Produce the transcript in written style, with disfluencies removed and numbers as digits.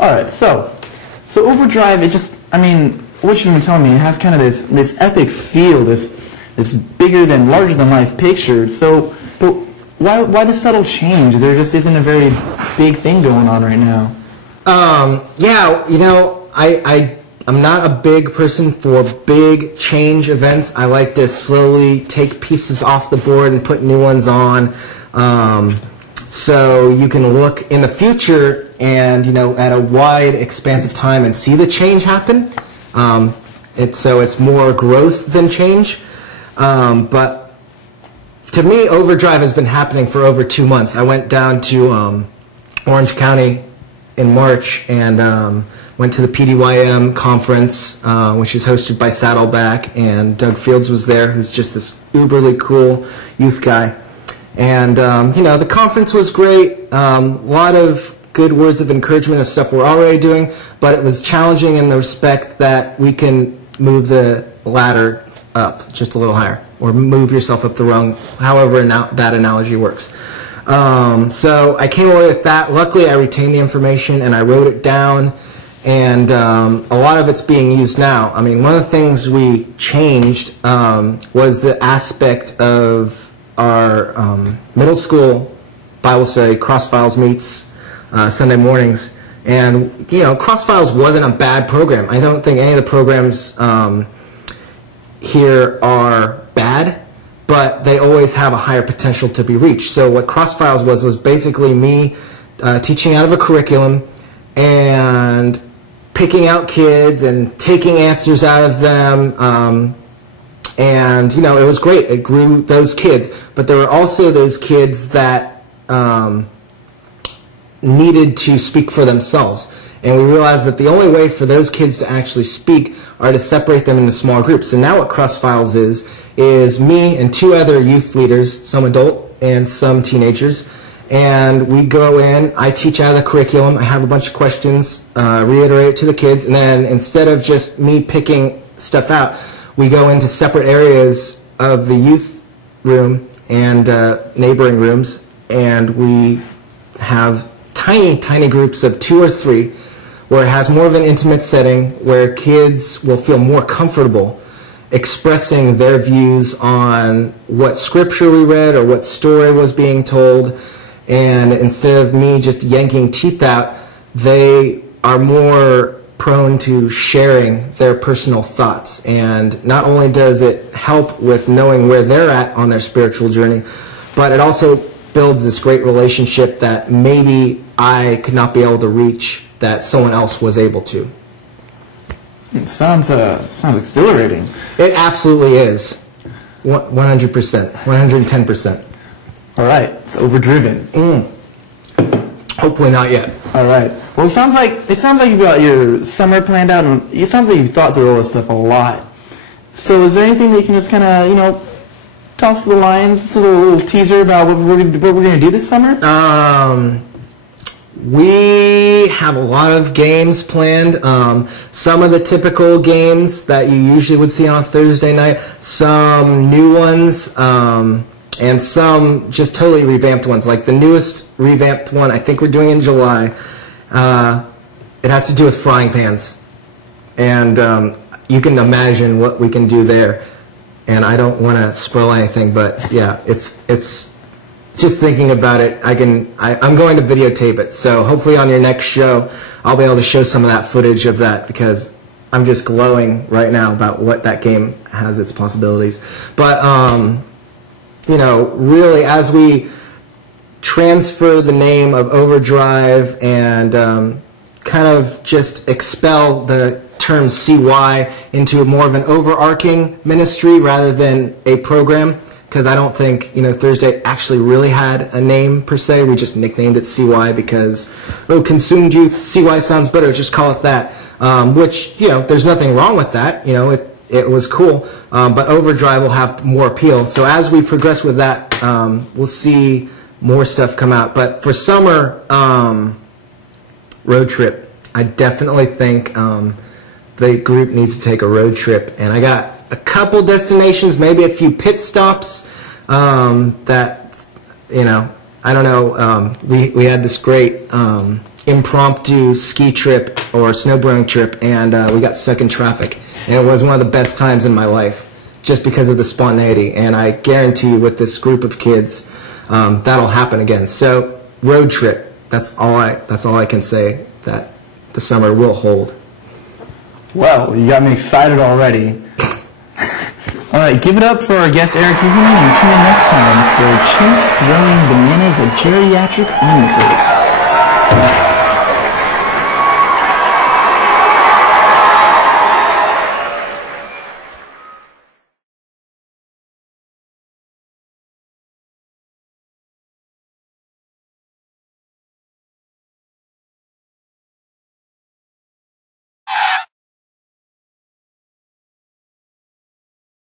All right, so Overdrive, it just, I mean, what you've been telling me, it has kind of this epic feel, this bigger than, larger than life picture. So, but why the subtle change? There just isn't a very big thing going on right now. Yeah, you know, I'm not a big person for big change events. I like to slowly take pieces off the board and put new ones on. So you can look in the future and, you know, at a wide, expansive time and see the change happen. So it's more growth than change. But to me, Overdrive has been happening for over 2 months. I went down to Orange County in March and went to the PDYM conference, which is hosted by Saddleback, and Doug Fields was there, who's just this uberly cool youth guy. And, you know, the conference was great, a lot of good words of encouragement of stuff we're already doing, but it was challenging in the respect that we can move the ladder up just a little higher, or move yourself up the rung, however that analogy works. So I came away with that. Luckily, I retained the information and I wrote it down, and a lot of it's being used now. I mean, one of the things we changed was the aspect of our middle school Bible study. Crossfiles meets Sunday mornings, and you know, Crossfiles wasn't a bad program. I don't think any of the programs here are bad, but they always have a higher potential to be reached. So what Crossfiles was basically me teaching out of a curriculum and picking out kids and taking answers out of them, and you know, it was great. It grew those kids, but there were also those kids that needed to speak for themselves. And we realized that the only way for those kids to actually speak are to separate them into small groups. So now what Crossfiles is me and 2 other youth leaders, some adult and some teenagers, and we go in, I teach out of the curriculum, I have a bunch of questions, reiterate it to the kids, and then instead of just me picking stuff out, we go into separate areas of the youth room and neighboring rooms, and we have tiny groups of 2 or 3 where it has more of an intimate setting where kids will feel more comfortable expressing their views on what scripture we read or what story was being told. And instead of me just yanking teeth out, they are more prone to sharing their personal thoughts. And not only does it help with knowing where they're at on their spiritual journey, but it also builds this great relationship that maybe I could not be able to reach that someone else was able to. It sounds exhilarating. It absolutely is. 100%, 110%. All right, it's Overdriven. Hopefully not yet. All right. Well, it sounds like you've got your summer planned out, and it sounds like you've thought through all this stuff a lot. So, is there anything that you can just kind of, you know, toss to the lions, just a little teaser about what we're going to do this summer? We have a lot of games planned. Some of the typical games that you usually would see on a Thursday night, some new ones, and some just totally revamped ones. Like the newest revamped one, I think we're doing in July. It has to do with frying pans. And you can imagine what we can do there. And I don't want to spoil anything, but yeah, it's just thinking about it, I'm going to videotape it. So hopefully on your next show, I'll be able to show some of that footage of that, because I'm just glowing right now about what that game has its possibilities. But, you know, really as we transfer the name of Overdrive and kind of just expel the term CY into more of an overarching ministry rather than a program, because I don't think, you know, Thursday actually really had a name per se. We just nicknamed it CY because, oh, consumed youth, CY sounds better, just call it that. Which, you know, there's nothing wrong with that. You know, it was cool. But Overdrive will have more appeal. So as we progress with that, we'll see more stuff come out. But for summer, road trip, I definitely think the group needs to take a road trip. And I got a couple destinations, maybe a few pit stops that, you know, I don't know. We had this great impromptu ski trip or snowboarding trip, and we got stuck in traffic. And it was one of the best times in my life, just because of the spontaneity. And I guarantee you, with this group of kids, that'll happen again. So road trip. That's all I can say that the summer will hold. Well, you got me excited already. All right, give it up for our guest Eric Junkerman, and tune in next time for Chase throwing bananas at geriatric onlookers.